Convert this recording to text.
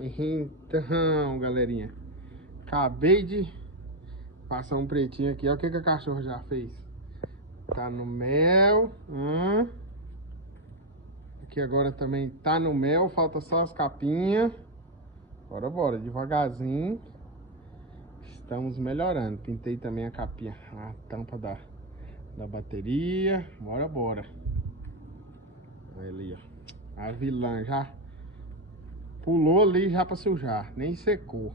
Então, galerinha, acabei de passar um pretinho aqui. Olha o que a cachorra já fez. Tá no mel. Aqui agora também tá no mel. Falta só as capinhas. Bora, devagarzinho. Estamos melhorando. Pintei também a capinha, a tampa da bateria. Bora. Olha ali, ó. A vilã já pulou ali já pra sujar. Nem secou.